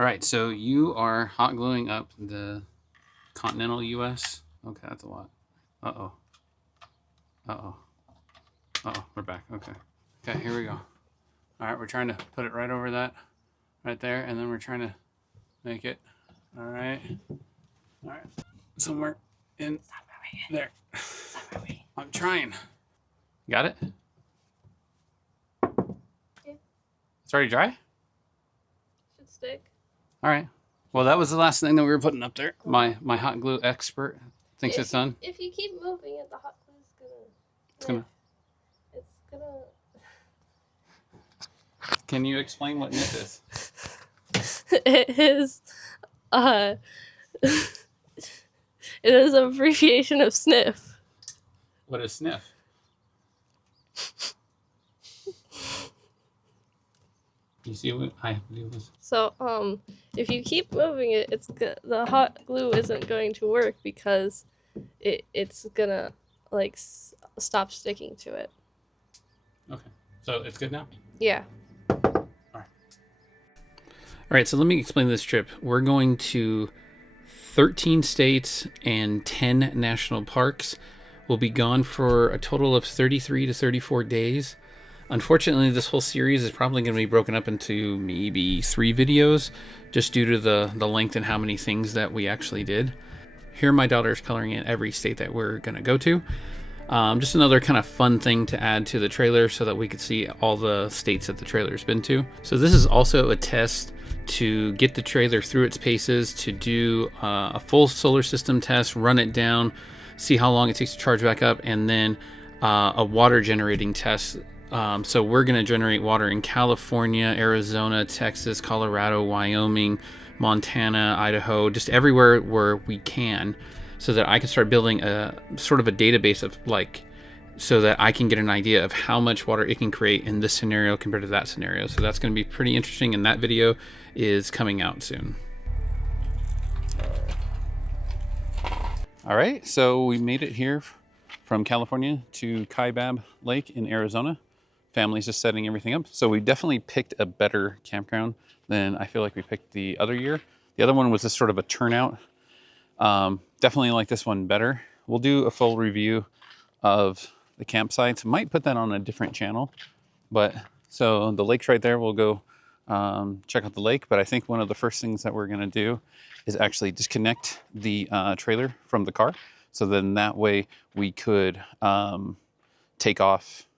All right, so you are hot gluing up the continental U.S. Okay, that's a lot. Uh-oh. Uh-oh. Uh-oh, we're back. Okay. Okay, here we go. All right, we're trying to put it right over that, right there, and then we're trying to make it. All right. All right. Somewhere in there. I'm trying. Got it? Yeah. It's already dry? Should stick. All right. Well, that was the last thing that we were putting up there. My hot glue expert thinks it's done. If you keep moving it, the hot glue is gonna. It's gonna. Can you explain what nip is? It is, it is an abbreviation of sniff. What is sniff? You see what I have to do with? So, if you keep moving it, the hot glue isn't going to work because it's gonna like stop sticking to it. Okay, so it's good now? Yeah. All right, so let me explain this trip. We're going to 13 states and 10 national parks. We'll be gone for a total of 33 to 34 days. Unfortunately, this whole series is probably going to be broken up into maybe 3 videos, just due to the length and how many things that we actually did. Here my daughter's coloring in every state that we're going to go to. Just another kind of fun thing to add to the trailer so that we could see all the states that the trailer's been to. So this is also a test to get the trailer through its paces, to do a full solar system test, run it down, see how long it takes to charge back up, and then a water generating test. So we're going to generate water in California, Arizona, Texas, Colorado, Wyoming, Montana, Idaho, just everywhere where we can, so that I can start building a sort of a database of so that I can get an idea of how much water it can create in this scenario compared to that scenario. So that's going to be pretty interesting, and that video is coming out soon. All right, so we made it here from California to Kaibab Lake in Arizona. Family's just setting everything up. So we definitely picked a better campground than I feel like we picked the other year. The other one was just sort of a turnout. Definitely like this one better. We'll do a full review of the campsites. Might put that on a different channel, but so the lake's right there. We'll go check out the lake. But I think one of the first things that we're gonna do is actually disconnect the trailer from the car. So then that way we could take off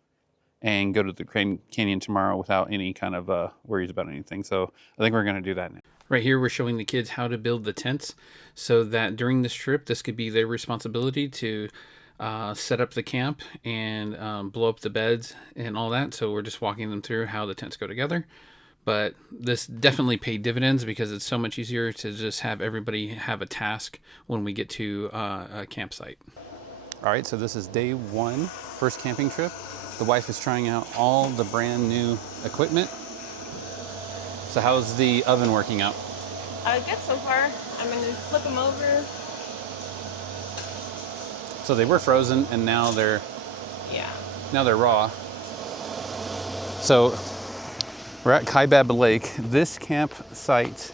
and go to the canyon tomorrow without any kind of worries about anything. So I think we're gonna do that now. Right here, we're showing the kids how to build the tents so that during this trip, this could be their responsibility to set up the camp and blow up the beds and all that. So we're just walking them through how the tents go together. But this definitely paid dividends because it's so much easier to just have everybody have a task when we get to a campsite. All right, so this is day 1, first camping trip. The wife is trying out all the brand new equipment. So how's the oven working out? Good so far. I'm going to flip them over. So they were frozen and now they're raw. So we're at Kaibab Lake. This campsite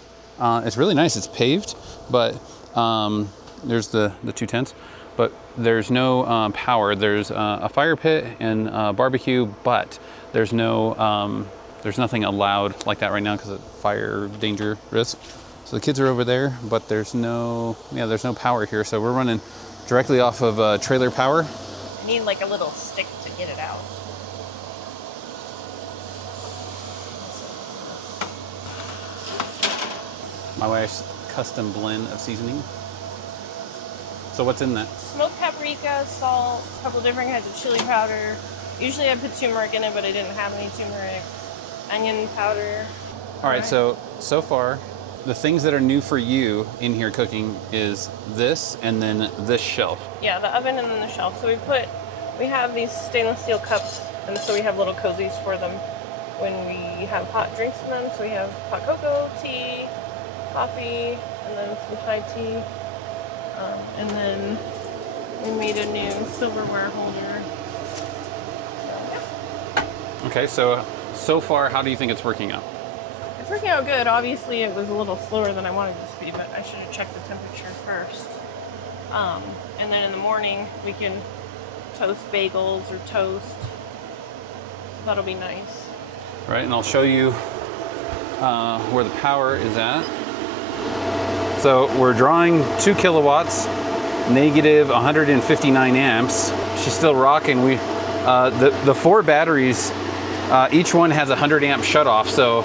is really nice. It's paved, but there's the 2 tents. But there's no power. There's a fire pit and a barbecue, but there's nothing allowed like that right now because of fire danger risk. So the kids are over there, but there's no power here. So we're running directly off of trailer power. I need like a little stick to get it out. My wife's custom blend of seasoning. So what's in that? Smoked paprika, salt, a couple different kinds of chili powder. Usually I put turmeric in it, but I didn't have any turmeric. Onion powder. All right, so far, the things that are new for you in here cooking is this and then this shelf. Yeah, the oven and then the shelf. So we have these stainless steel cups, and so we have little cozies for them when we have hot drinks in them. So we have hot cocoa, tea, coffee, and then some Thai tea. And then we made a new silverware holder. So, yeah. Okay, so far, how do you think it's working out? It's It's working out good. Obviously, it was a little slower than I wanted it to be, but I should have checked the temperature first. And then in the morning, we can toast bagels or toast. So that'll be nice. Right, and I'll show you where the power is at. So we're drawing 2 kilowatts, negative 159 amps. She's still rocking. The 4 batteries, each one has a 100 amp shutoff, so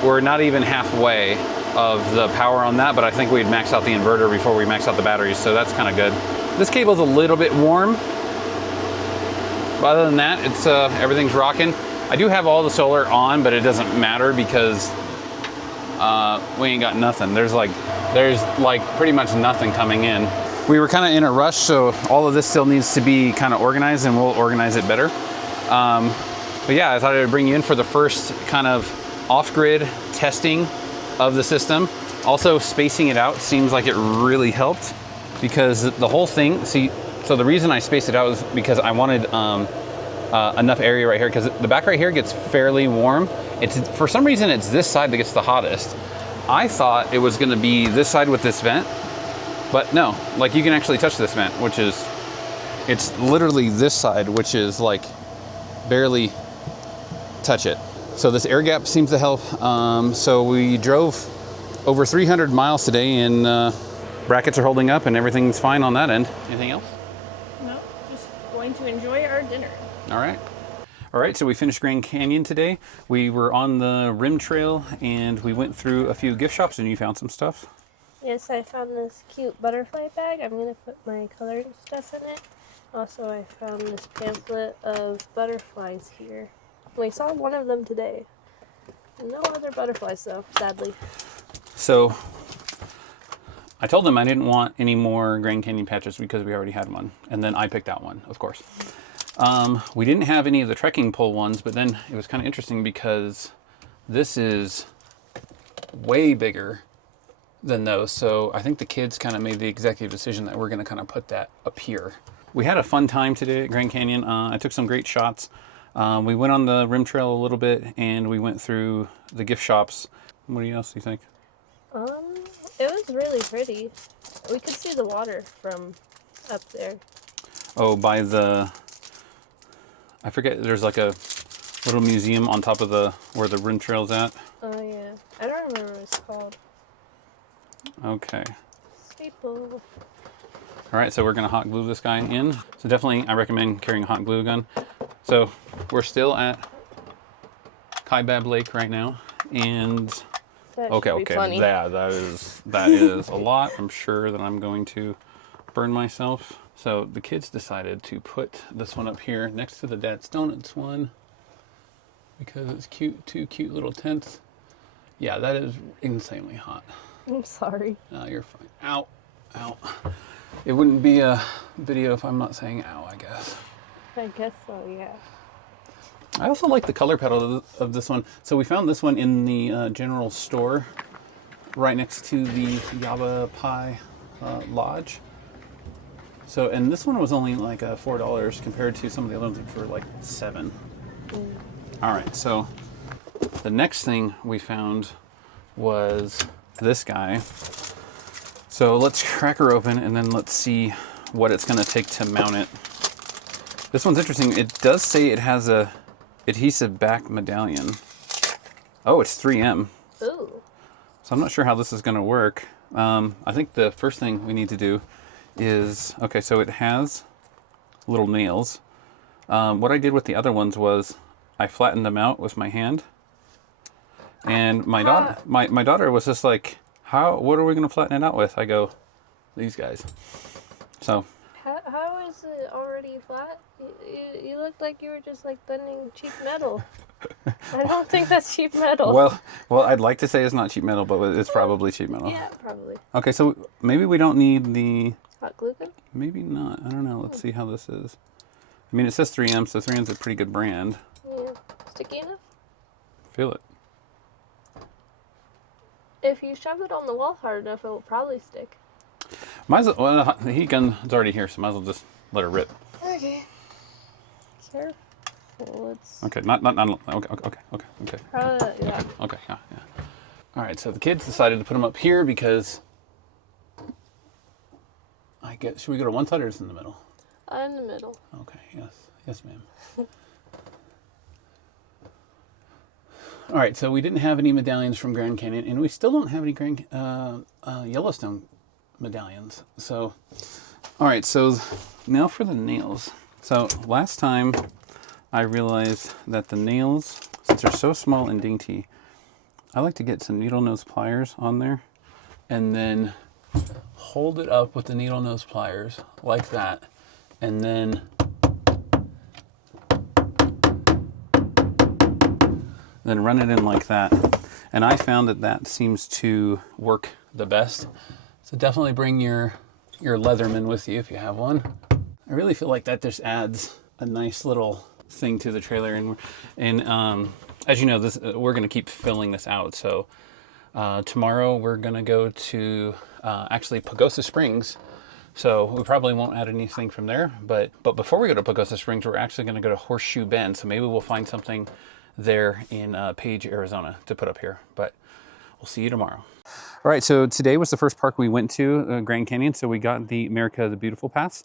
we're not even halfway of the power on that, but I think we'd max out the inverter before we max out the batteries, so that's kind of good. This cable's a little bit warm, but other than that, it's everything's rocking. I do have all the solar on, but it doesn't matter because we ain't got nothing. There's like pretty much nothing coming in. We were kind of in a rush, so all of this still needs to be kind of organized, and we'll organize it better. But yeah, I thought I would bring you in for the first kind of off-grid testing of the system. Also, spacing it out seems like it really helped because the whole thing, so the reason I spaced it out was because I wanted enough area right here, because the back right here gets fairly warm. For some reason, it's this side that gets the hottest. I thought it was gonna be this side with this vent, but no, like you can actually touch this vent, it's literally this side, which is like barely touch it. So this air gap seems to help. So we drove over 300 miles today, and brackets are holding up and everything's fine on that end. Anything else? No, just going to enjoy our dinner. All right, so we finished Grand Canyon today. We were on the rim trail and we went through a few gift shops, and you found some stuff. Yes, I found this cute butterfly bag. I'm going to put my coloring stuff in it. Also, I found this pamphlet of butterflies here. We saw one of them today. No other butterflies though, sadly. So I told them I didn't want any more Grand Canyon patches because we already had one. And then I picked out one, of course. We didn't have any of the trekking pole ones, but then it was kind of interesting because this is way bigger than those. So I think the kids kind of made the executive decision that we're going to kind of put that up here. We had a fun time today at Grand Canyon. I took some great shots. We went on the rim trail a little bit, and we went through the gift shops. What else do you think? It was really pretty. We could see the water from up there. Oh, by the, I forget, there's like a little museum on top of where the rim trail's at. Oh yeah, I don't remember what it's called. Okay. Staple. All right, so we're gonna hot glue this guy in. So definitely, I recommend carrying a hot glue gun. So we're still at Kaibab Lake right now, and okay, yeah, that is a lot. I'm sure that I'm going to burn myself. So the kids decided to put this one up here next to the Dad's Donuts one because it's cute, 2 cute little tents. Yeah, that is insanely hot. I'm sorry. No, you're fine. Ow, ow. It wouldn't be a video if I'm not saying ow, I guess. I guess so, yeah. I also like the color palette of this one. So we found this one in the general store right next to the Yavapai Lodge. So, and this one was only like $4 compared to some of the other ones which were like $7. All right, so the next thing we found was this guy. So let's crack her open and then let's see what it's gonna take to mount it. This one's interesting. It does say it has a adhesive back medallion. Oh, it's 3M. Ooh. So I'm not sure how this is gonna work. I think the first thing we need to do is, okay, so it has little nails. What I did with the other ones was I flattened them out with my hand. And my daughter was just like, what are we gonna flatten it out with? I go, these guys. So. How is it already flat? You looked like you were just like bending cheap metal. I don't think that's cheap metal. Well, I'd like to say it's not cheap metal, but it's probably cheap metal. Yeah, probably. Okay, so maybe we don't need the hot glue gun? Maybe not. I don't know. Let's see how this is. I mean, it says 3M, so 3M's a pretty good brand. Yeah. Sticky enough? Feel it. If you shove it on the wall hard enough, it will probably stick. Might as well, the heat gun's already here, so might as well just let her rip. Okay. Careful. It's okay. Not. Okay. Yeah. Okay. Yeah. All right, so the kids decided to put them up here because I guess, should we go to one side or just in the middle? In the middle. Okay, yes. Yes, ma'am. All right, so we didn't have any medallions from Grand Canyon, and we still don't have any Yellowstone medallions. So, all right, so now for the nails. So last time I realized that the nails, since they're so small and dainty, I like to get some needle nose pliers on there and then hold it up with the needle nose pliers like that, and then run it in like that. And I found that that seems to work the best. So definitely bring your Leatherman with you if you have one. I really feel like that just adds a nice little thing to the trailer. And as you know, this we're gonna keep filling this out. So tomorrow we're gonna go to actually Pagosa Springs. So we probably won't add anything from there, but before we go to Pagosa Springs, we're actually gonna go to Horseshoe Bend. So maybe we'll find something there in Page, Arizona to put up here, but we'll see you tomorrow. All right, so today was the first park we went to, Grand Canyon. So we got the America the Beautiful Pass.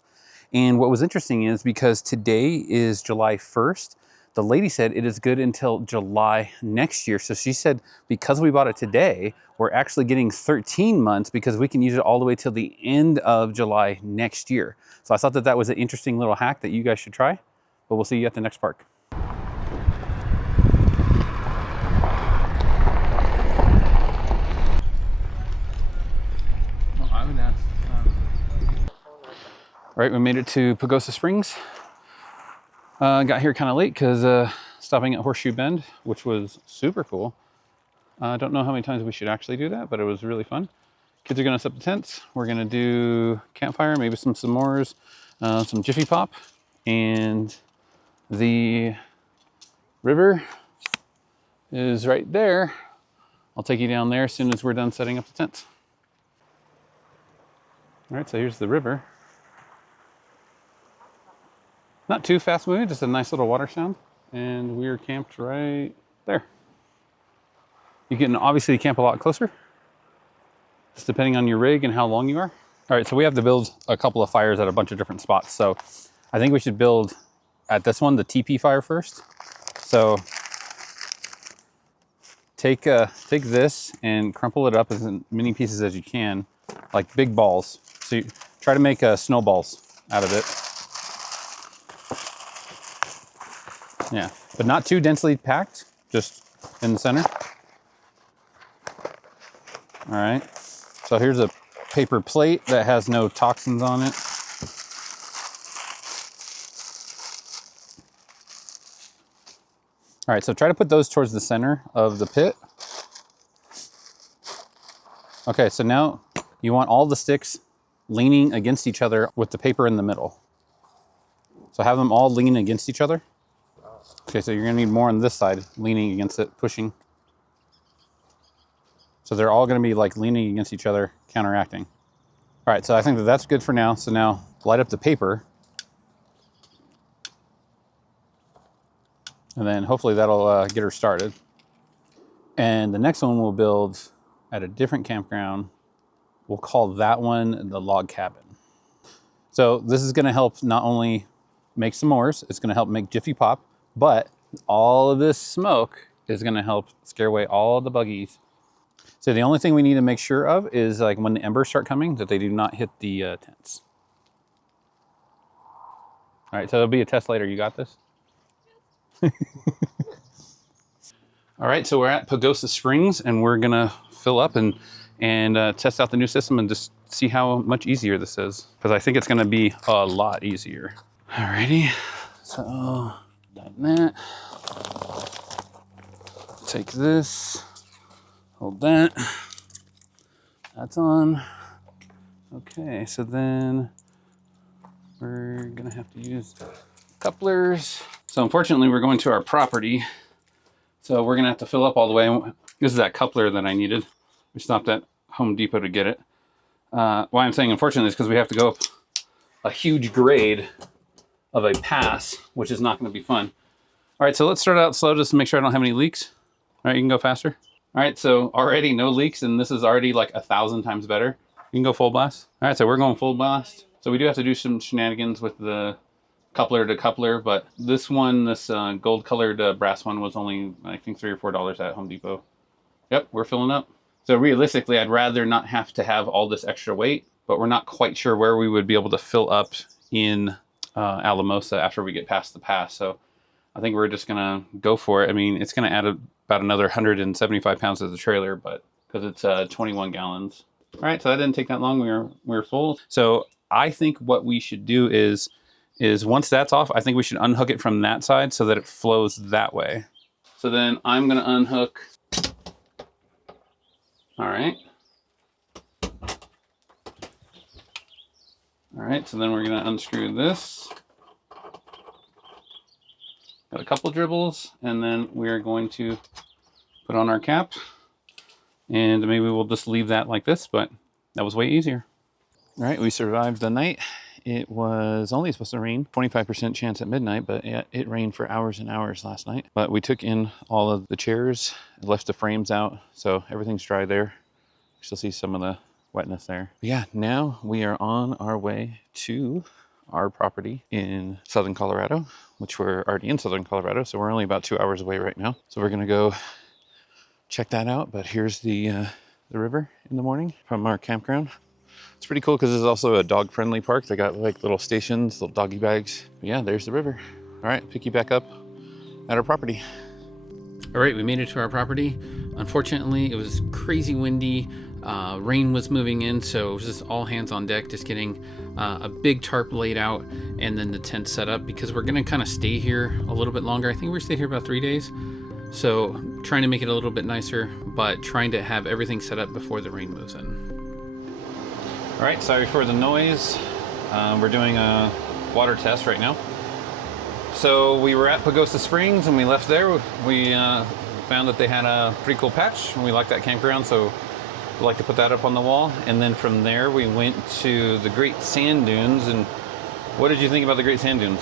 And what was interesting is because today is July 1st, the lady said it is good until July next year. So she said, because we bought it today, we're actually getting 13 months because we can use it all the way till the end of July next year. So I thought that that was an interesting little hack that you guys should try, but we'll see you at the next park. All right, we made it to Pagosa Springs. Got here kind of late because stopping at Horseshoe Bend, which was super cool. I don't know how many times we should actually do that, but it was really fun. Kids are gonna set up the tents. We're gonna do campfire, maybe some s'mores, some Jiffy Pop, and the river is right there. I'll take you down there as soon as we're done setting up the tents. All right, so here's the river. Not too fast moving, just a nice little water sound. And we're camped right there. You can obviously camp a lot closer, just depending on your rig and how long you are. All right, so we have to build a couple of fires at a bunch of different spots. So I think we should build at this one, the TP fire first. So take this and crumple it up as many pieces as you can, like big balls. So you try to make snowballs out of it. Yeah, but not too densely packed, just in the center. All right, so here's a paper plate that has no toxins on it. All right, so try to put those towards the center of the pit. Okay, so now you want all the sticks leaning against each other with the paper in the middle. So have them all lean against each other. Okay, so you're gonna need more on this side, leaning against it, pushing. So they're all gonna be like leaning against each other, counteracting. All right, so I think that that's good for now. So now light up the paper. And then hopefully that'll get her started. And the next one we'll build at a different campground. We'll call that one the log cabin. So this is gonna help not only make s'mores, it's gonna help make Jiffy Pop, but all of this smoke is gonna help scare away all the buggies. So the only thing we need to make sure of is like when the embers start coming, that they do not hit the tents. All right, so there'll be a test later. You got this? All right, so we're at Pagosa Springs and we're gonna fill up and test out the new system and just see how much easier this is. Because I think it's gonna be a lot easier. Alrighty, so done that. Take this, hold that. That's on. Okay, so then we're gonna have to use couplers. So unfortunately, we're going to our property. So we're gonna have to fill up all the way. This is that coupler that I needed. We stopped at Home Depot to get it. Why I'm saying unfortunately is because we have to go up a huge grade of a pass, which is not gonna be fun. All right, so let's start out slow just to make sure I don't have any leaks. All right, you can go faster. All right, so already no leaks, and this is already like 1,000 times better. You can go full blast. All right, so we're going full blast. So we do have to do some shenanigans with the coupler to coupler, but this one, this gold colored brass one was only, I think, $3 or $4 at Home Depot. Yep, we're filling up. So realistically, I'd rather not have to have all this extra weight, but we're not quite sure where we would be able to fill up in Alamosa after we get past the pass. So I think we're just gonna go for it. I mean, it's gonna add about another 175 pounds to the trailer, but because it's 21 gallons. All right, so that didn't take that long. We were full. So I think what we should do is once that's off, I think we should unhook it from that side so that it flows that way. So then I'm gonna unhook. All right. All right, so then we're gonna unscrew this. Got a couple dribbles, and then we're going to put on our cap. And maybe we'll just leave that like this, but that was way easier. All right, we survived the night. It was only supposed to rain, 25% chance at midnight, but it rained for hours and hours last night. But we took in all of the chairs, left the frames out, so everything's dry there. You still see some of the wetness there. But yeah, now we are on our way to our property in southern Colorado, which we're already in southern Colorado, so we're only about 2 hours away right now. So we're gonna go check that out. But here's the river in the morning from our campground. It's pretty cool because there's also a dog-friendly park. They got like little stations, little doggy bags. But yeah, there's the river. All right, pick you back up at our property. All right, we made it to our property. Unfortunately, it was crazy windy. Rain was moving in, so it was just all hands on deck, just getting a big tarp laid out and then the tent set up because we're gonna kind of stay here a little bit longer. I think we're staying here about 3 days. So trying to make it a little bit nicer, but trying to have everything set up before the rain moves in. All right, sorry for the noise. We're doing a water test right now. So we were at Pagosa Springs and we left there. We found that they had a pretty cool patch and we liked that campground, so we'd like to put that up on the wall. And then from there we went to the Great Sand Dunes. And what did you think about the Great Sand Dunes?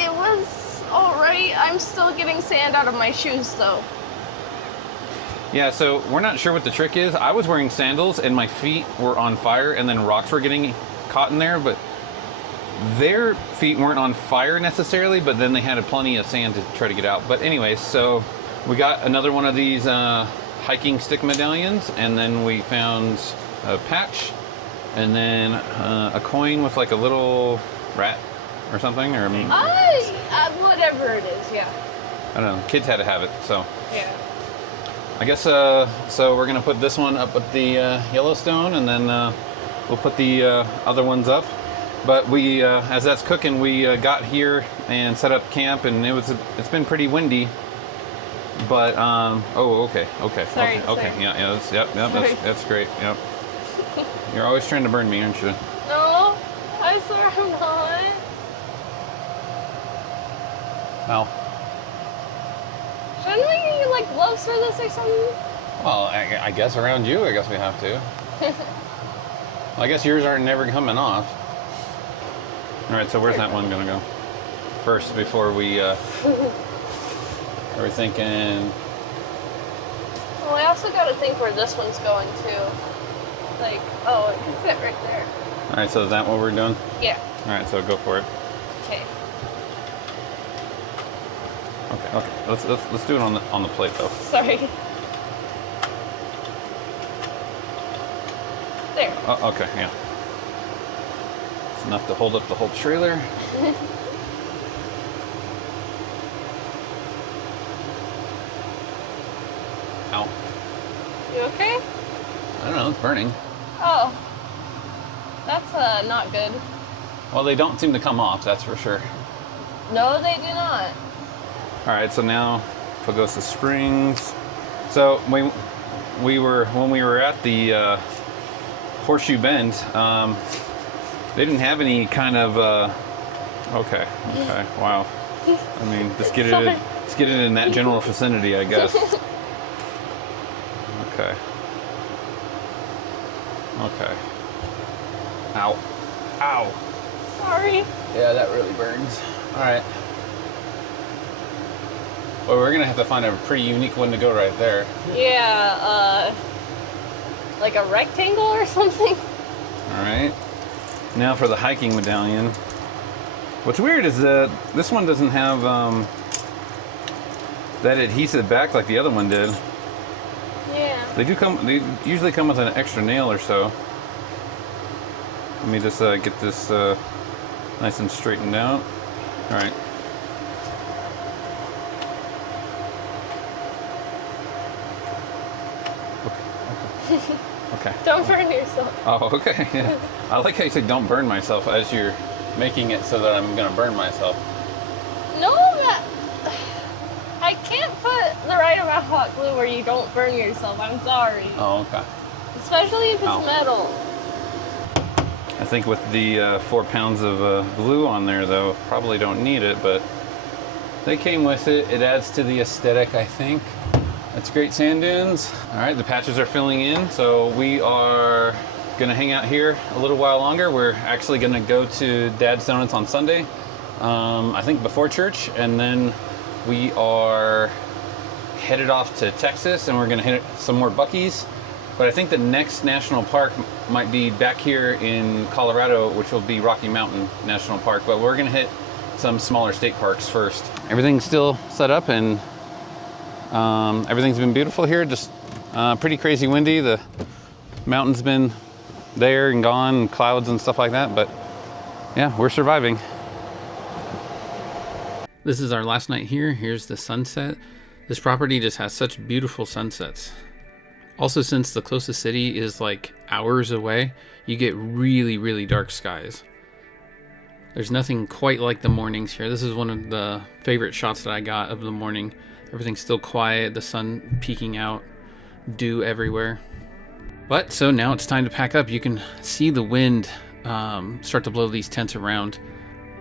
It was alright. I'm still getting sand out of my shoes though. Yeah, so we're not sure what the trick is. I was wearing sandals and my feet were on fire and then rocks were getting caught in there, but their feet weren't on fire necessarily, but then they had plenty of sand to try to get out. But anyways, so we got another one of these hiking stick medallions, and then we found a patch, and then a coin with like a little rat or something, or Whatever it is, yeah. I don't know, kids had to have it, so. Yeah. I guess, so we're gonna put this one up at the Yellowstone, and then we'll put the other ones up. But we, as that's cooking, we got here and set up camp, and it's been pretty windy. But okay, Sorry. yeah, that's great. Yep. You're always trying to burn me, aren't you? No, I swear I'm not. Well. Shouldn't we get like gloves for this or something? Well, I guess around you, I guess we have to. Well, I guess yours aren't never coming off. All right, so where's that one gonna go first before we? Are we thinking? Well, I also got to think where this one's going too. Like, oh, it can fit right there. All right, so is that what we're doing? Yeah. All right, so go for it. Okay. Okay. Let's do it on the plate though. Sorry. There. Oh, okay, yeah. It's enough to hold up the whole trailer. Ow. You okay? I don't know, it's burning. Oh. That's not good. Well, they don't seem to come off, that's for sure. No, they do not. All right, so now Pagosa Springs. So when we were at the Horseshoe Bend, they didn't have any kind of okay, wow. I mean, let's get it in that general vicinity, I guess. Okay. Ow. Sorry. Yeah, that really burns. All right. Well, we're gonna have to find a pretty unique one to go right there. Yeah, like a rectangle or something. All right. Now for the hiking medallion. What's weird is that this one doesn't have that adhesive back like the other one did. Yeah. They usually come with an extra nail or so. Let me just get this nice and straightened out. All right. Okay. Don't burn yourself. Oh, okay. Yeah. I like how you said don't burn myself as you're making it so that I'm gonna burn myself. No, I can't put the right amount of hot glue where you don't burn yourself. I'm sorry. Oh, okay. Especially if it's Ow. metal. I think with the 4 pounds of glue on there, though, probably don't need it, but they came with it. It adds to the aesthetic, I think. That's great sand dunes. All right, the patches are filling in, so we are gonna hang out here a little while longer. We're actually gonna go to Dad's Donuts on Sunday, I think before church, and then we are headed off to Texas, and we're gonna hit some more Buc-ee's. But I think the next national park might be back here in Colorado, which will be Rocky Mountain National Park. But we're gonna hit some smaller state parks first. Everything's still set up, and everything's been beautiful here. Just pretty crazy windy. The mountain's been there and gone, and clouds and stuff like that. But yeah, we're surviving. This is our last night here. Here's the sunset. This property just has such beautiful sunsets. Also, since the closest city is like hours away, you get really, really dark skies. There's nothing quite like the mornings here. This is one of the favorite shots that I got of the morning. Everything's still quiet, the sun peeking out, dew everywhere. But so now it's time to pack up. You can see the wind start to blow these tents around.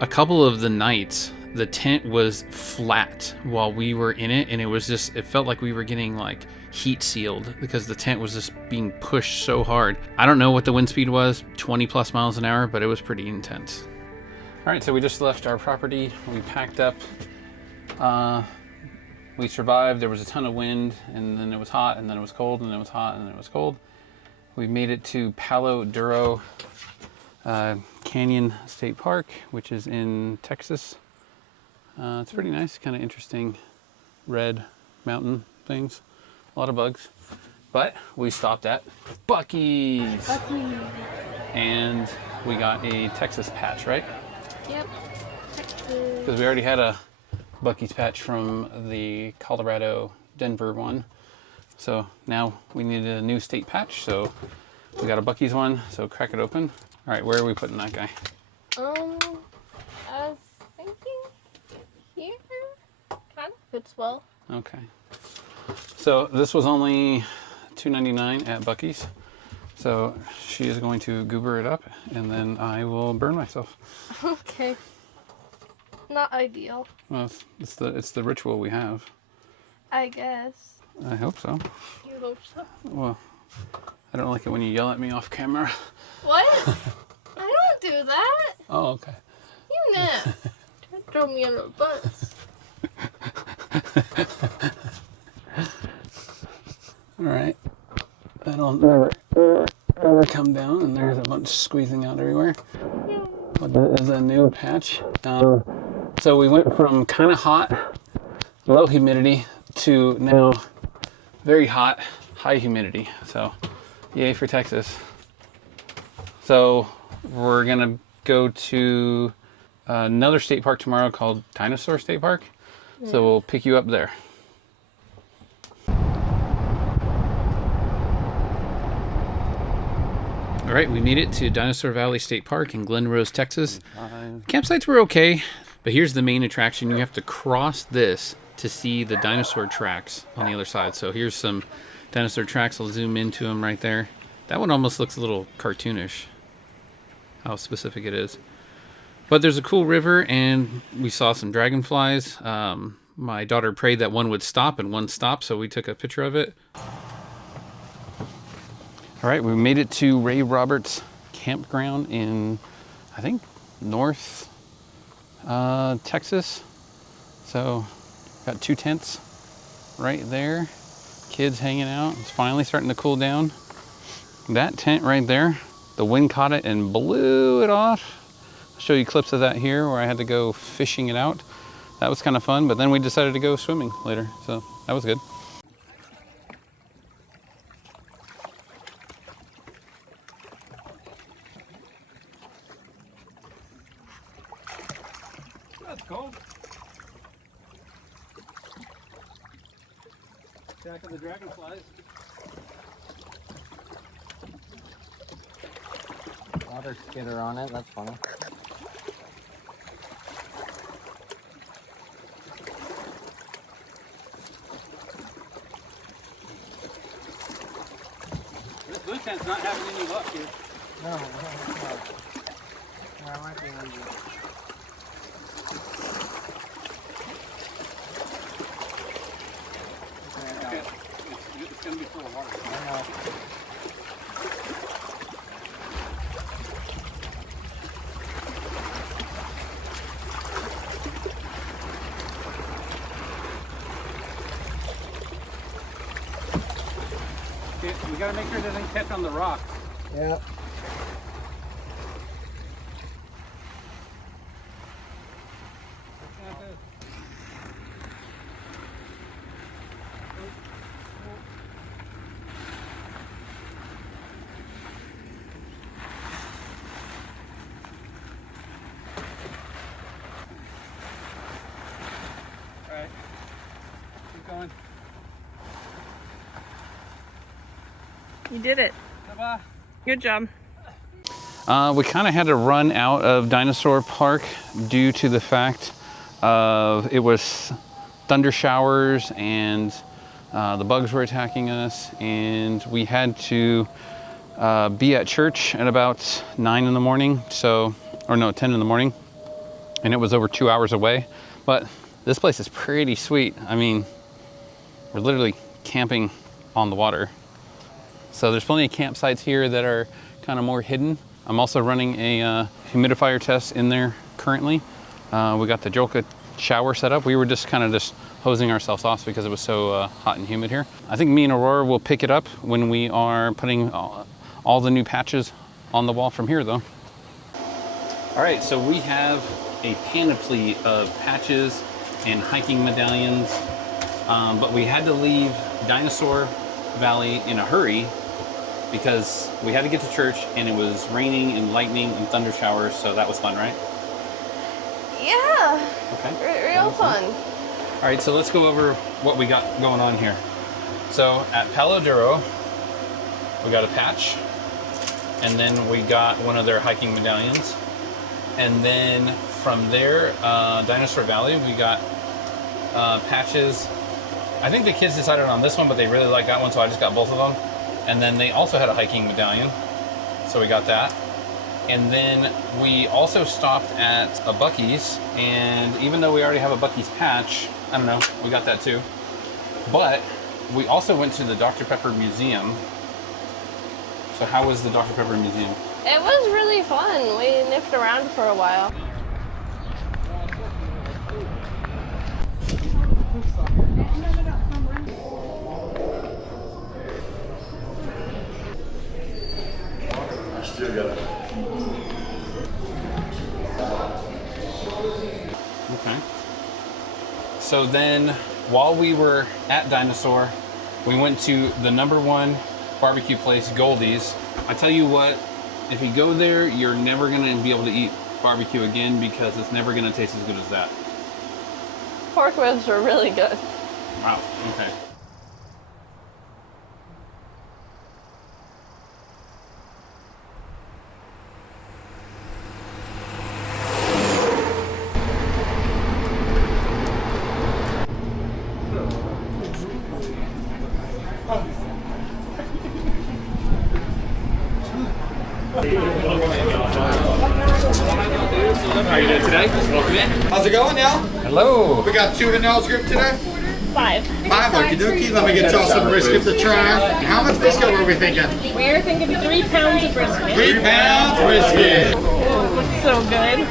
A couple of the nights, the tent was flat while we were in it, and it felt like we were getting like heat sealed because the tent was just being pushed so hard. I don't know what the wind speed was, 20 plus miles an hour, but it was pretty intense. All right, so we just left our property. We packed up. We survived. There was a ton of wind, and then it was hot, and then it was cold, and then it was hot, and then it was cold. We made it to Palo Duro Canyon State Park, which is in Texas. It's pretty nice, kind of interesting red mountain things. A lot of bugs. But we stopped at Buc-ee's. And we got a Texas patch, right? Yep. Because we already had a Buc-ee's patch from the Colorado Denver one. So now we needed a new state patch, so we got a Buc-ee's one, so crack it open. All right, where are we putting that guy? I was thinking here. Kind of fits well. Okay. So this was only $2.99 at Buc-ee's. So she is going to goober it up, and then I will burn myself. Okay. Not ideal. Well, it's the ritual we have. I guess. I hope so. You hope so. Well, I don't like it when you yell at me off camera. What? I don't do that. Oh, okay. You know. Don't throw me under a bus. All right. That'll never come down, and there's a bunch squeezing out everywhere. But that is a new patch. So we went from kind of hot, low humidity, to now very hot, high humidity. So yay for Texas. So we're gonna go to another state park tomorrow called Dinosaur State Park. Yeah. So we'll pick you up there. All right, we made it to Dinosaur Valley State Park in Glen Rose, Texas. Campsites were okay, but here's the main attraction. You have to cross this to see the dinosaur tracks on the other side. So here's some dinosaur tracks. I'll zoom into them right there. That one almost looks a little cartoonish, how specific it is. But there's a cool river, and we saw some dragonflies. My daughter prayed that one would stop, and one stopped, so we took a picture of it. All right, we made it to Ray Roberts Campground in, I think, North Texas. So Got 2 tents right there. Kids hanging out. It's finally starting to cool down. That tent right there, the wind caught it and blew it off. I'll show you clips of that here where I had to go fishing it out. That was kind of fun, but then we decided to go swimming later, so that was good. That's cool. Jack of the dragonflies. Water skitter on it, that's funny. This blue tent's not having any luck here. No. I might be able to. Okay. It's gonna be full of water. I know. Okay, we gotta make sure it doesn't catch on the rock. Yep. Alright. Keep going. You did it. Bye-bye. Good job. We kind of had to run out of Dinosaur Park due to the fact of it was thunder showers and the bugs were attacking us, and we had to be at church at about 9 in the morning, 10 in the morning, and it was over 2 hours away. But this place is pretty sweet. I mean, we're literally camping on the water. So there's plenty of campsites here that are kind of more hidden. I'm also running a humidifier test in there currently. We got the Jolka shower set up. We were just kind of hosing ourselves off because it was so hot and humid here. I think me and Aurora will pick it up when we are putting all the new patches on the wall from here though. All right, so we have a panoply of patches and hiking medallions, but we had to leave Dinosaur Valley in a hurry because we had to get to church and it was raining and lightning and thunder showers, so that was fun, right? Yeah. Okay. Real fun. All right, so let's go over what we got going on here. So at Palo Duro, we got a patch, and then we got one of their hiking medallions. And then from there, Dinosaur Valley, we got patches. I think the kids decided on this one, but they really liked that one, so I just got both of them. And then they also had a hiking medallion, so we got that. And then we also stopped at a Buc-ee's, and even though we already have a Buc-ee's patch, I don't know, we got that too. But we also went to the Dr. Pepper Museum. So how was the Dr. Pepper Museum? It was really fun. We nipped around for a while. Okay. So then, while we were at Dinosaur, we went to the #1 barbecue place, Goldee's. I tell you what, if you go there, you're never gonna be able to eat barbecue again because it's never gonna taste as good as that. Pork ribs were really good. Wow, okay. How are you doing today? Welcome in. How's it going, y'all? Hello. We got 2 vanillas group today. 5. 5, okie dokie. Let me get y'all some brisket to try. How much brisket were we thinking? We were thinking 3 pounds of brisket. 3 pounds brisket. It looks so good.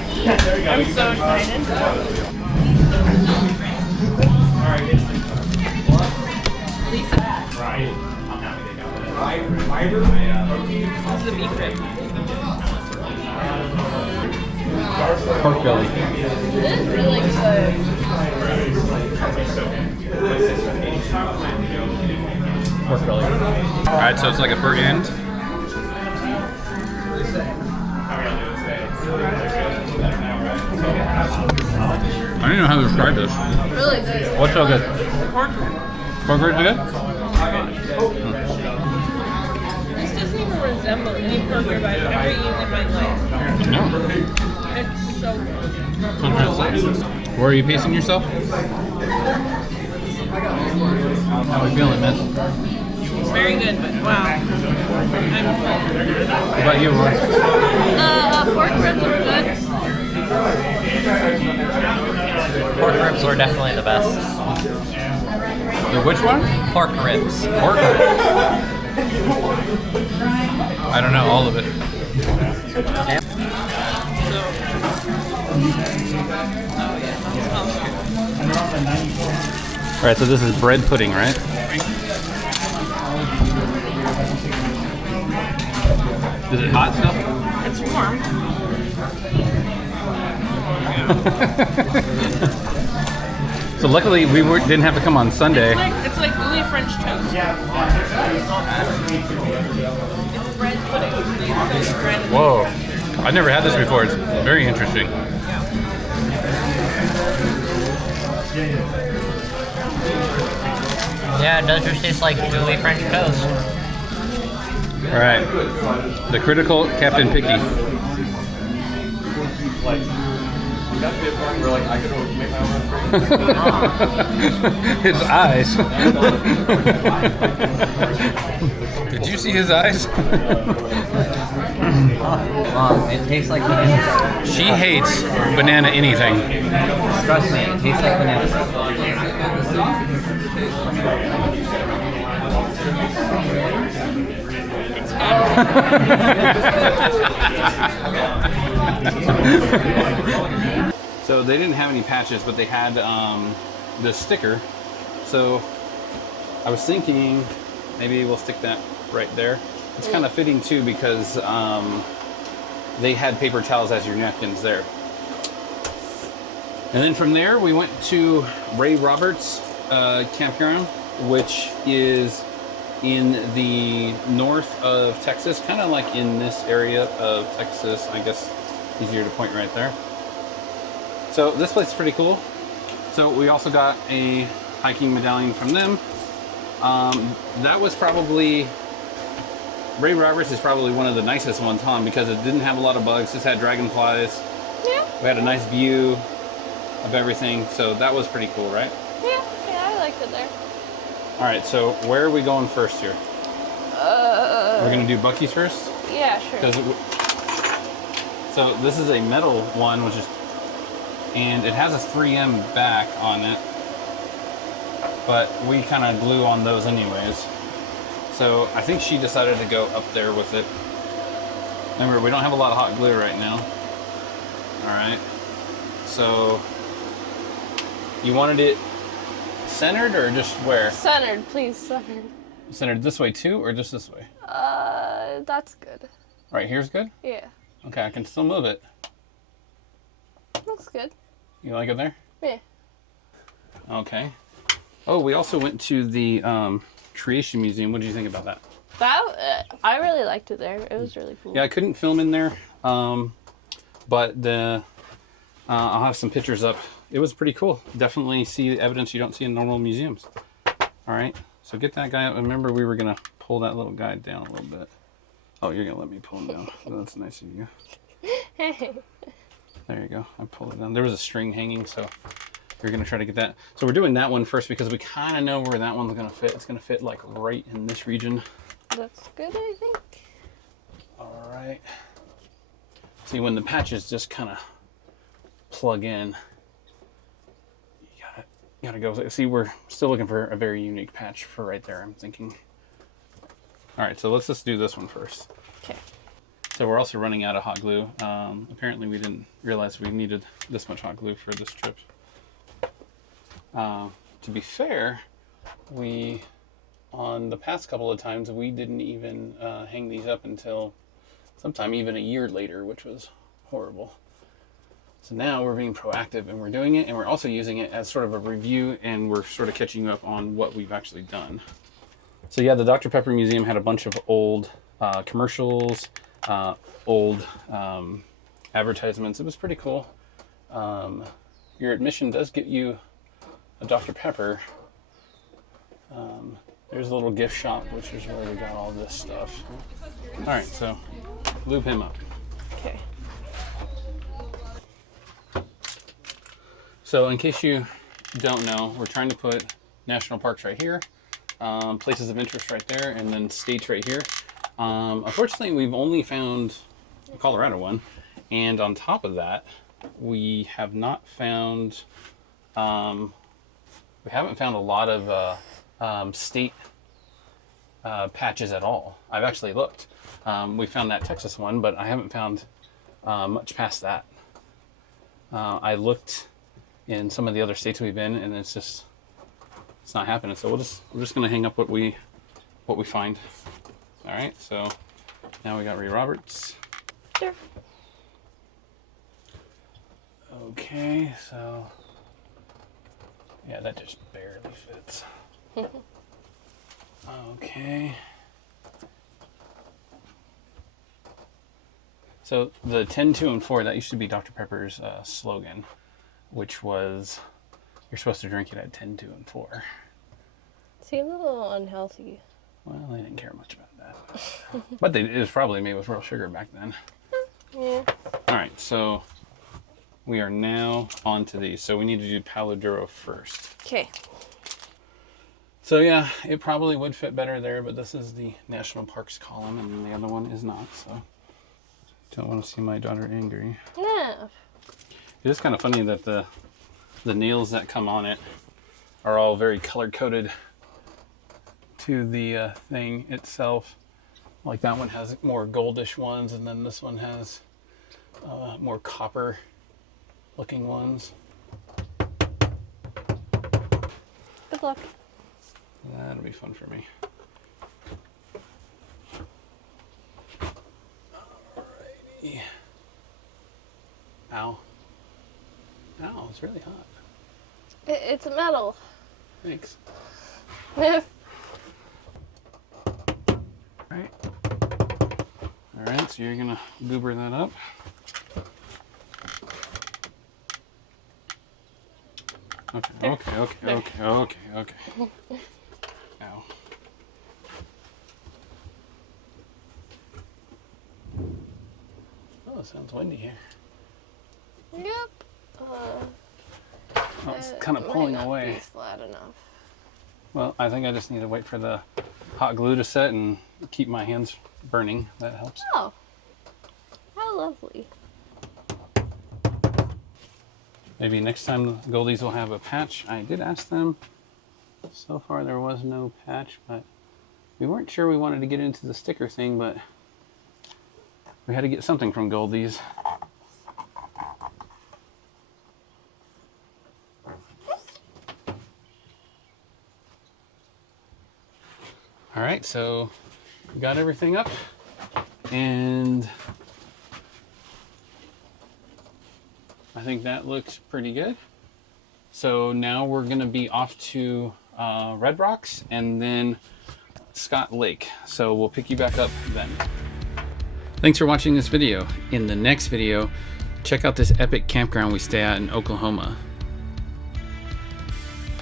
I'm so excited. This is a beef rib. Pork belly. This is really good. Pork belly. All right, so it's like a burnt end. I don't know how to describe this. Really good. What's so good? Pork. Pork ribs are good? This doesn't even resemble any pork rib I've ever eaten in my life. No. It's so good. Where are you pacing yourself? How are we feeling, man? It's very good, but wow. I'm full. What about you, Roy? Pork ribs are good. Pork ribs are definitely the best. The which one? Pork ribs. Pork ribs. I don't know all of it. All right, so this is bread pudding, right? Is it hot stuff? It's warm. So luckily we didn't have to come on Sunday. It's like gooey French toast. It's bread pudding. They toast bread. Whoa, I've never had this before. It's very interesting. Yeah, it does just taste like gooey French toast. All right, the critical Captain Picky. His eyes. Did you see his eyes? It tastes like banana. She hates banana anything. Trust me, it tastes like banana. So they didn't have any patches, but they had this sticker. So I was thinking maybe we'll stick that right there. It's kind of fitting too because they had paper towels as your napkins there. And then from there we went to Ray Roberts campground, which is in the north of Texas, kind of like in this area of Texas, I guess easier to point right there. So this place is pretty cool. So we also got a hiking medallion from them. That was probably, Ray Roberts is probably one of the nicest ones, huh? Because it didn't have a lot of bugs, just had dragonflies. Yeah. We had a nice view of everything, so that was pretty cool, right? Yeah, I liked it there. All right, so where are we going first here? We're gonna do Buc-ee's first? Yeah, sure. So this is a metal one, which is, and it has a 3M back on it, but we kind of glue on those anyways. So I think she decided to go up there with it. Remember, we don't have a lot of hot glue right now. All right, so you wanted it centered or just where? Centered, please, centered. Centered this way too, or just this way? That's good. Right here's good? Yeah, Okay, I can still move it. looks good. You like it there? Yeah. Okay. Oh, we also went to the Creation Museum. What did you think about that? I really liked it there. It was really cool. Yeah, I couldn't film in there, but I'll have some pictures up. It was pretty cool. Definitely see evidence you don't see in normal museums. All right, so get that guy up. Remember, we were gonna pull that little guy down a little bit. Oh, you're gonna let me pull him down. Oh, that's nice of you. There you go. I pulled it down. There was a string hanging, so you're gonna try to get that. So we're doing that one first because we kind of know where that one's gonna fit. It's gonna fit like right in this region. That's good, I think. All right. See, when the patches just kind of plug in, you gotta go. See, we're still looking for a very unique patch for right there, I'm thinking. All right, so let's just do this one first. Okay. So we're also running out of hot glue. Apparently we didn't realize we needed this much hot glue for this trip. To be fair, we on the past couple of times, we didn't even hang these up until sometime even a year later, which was horrible. So now we're being proactive and we're doing it, and we're also using it as sort of a review, and we're sort of catching you up on what we've actually done. So yeah, the Dr. Pepper Museum had a bunch of old commercials, old advertisements. It was pretty cool. Your admission does get you a Dr. Pepper. There's a little gift shop, which is where we got all this stuff. All right, so lube him up. Okay. So in case you don't know, we're trying to put national parks right here, places of interest right there, and then states right here. Unfortunately, we've only found a Colorado one, and on top of that, we have not found, we haven't found a lot of state patches at all. I've actually looked. We found that Texas one, but I haven't found much past that. I looked in some of the other states we've been, and it's not happening. So we're just gonna hang up what we find. All right. So now we got Ray Roberts. Sure. Okay. So yeah, that just barely fits. Okay. So the 10, 2, and 4, that used to be Dr. Pepper's slogan, which was, you're supposed to drink it at 10, 2, and 4. Seems a little unhealthy. Well, they didn't care much about that. But it was probably made with real sugar back then. Yeah. All right, so we are now on to these. So we need to do Palo Duro first. Okay. So yeah, it probably would fit better there, but this is the national parks column, and the other one is not, so don't want to see my daughter angry. Yeah. It is kind of funny that the nails that come on it are all very color coded to the thing itself. Like that one has more goldish ones, and then this one has more copper looking ones. Good luck. That'll be fun for me. Alrighty. Ow. Ow, it's really hot. It's metal. Thanks. Alright. Alright, so you're gonna goober that up. Okay. Ow. Oh, it sounds windy here. Yep. Oh, it's kind of pulling away. Be flat enough. Well, I think I just need to wait for the hot glue to set and keep my hands burning. That helps. Oh. How lovely. Maybe next time Goldees will have a patch. I did ask them. So far there was no patch, but we weren't sure we wanted to get into the sticker thing, but we had to get something from Goldees. All right, so we got everything up, and I think that looks pretty good. So now we're gonna be off to Red Rocks and then Scott Lake. So we'll pick you back up then. Thanks for watching this video. In the next video, check out this epic campground we stay at in Oklahoma.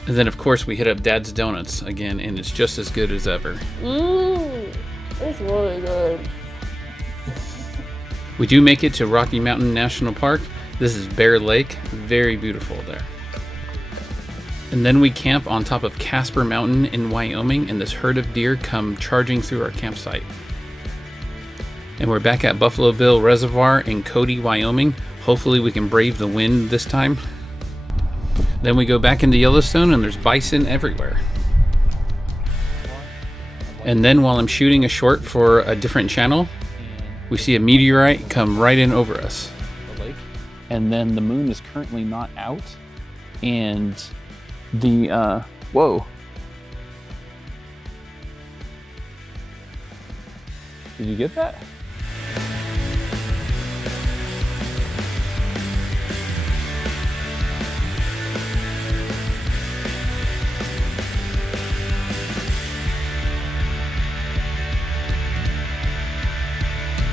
And then of course we hit up Dad's Donuts again, and it's just as good as ever. It's really good. We do make it to Rocky Mountain National Park. This is Bear Lake, very beautiful there. And then we camp on top of Casper Mountain in Wyoming, and this herd of deer come charging through our campsite. And we're back at Buffalo Bill Reservoir in Cody, Wyoming. Hopefully we can brave the wind this time. Then we go back into Yellowstone, and there's bison everywhere. And then while I'm shooting a short for a different channel, we see a meteorite come right in over us. And then the moon is currently not out, and the whoa, Did you get that?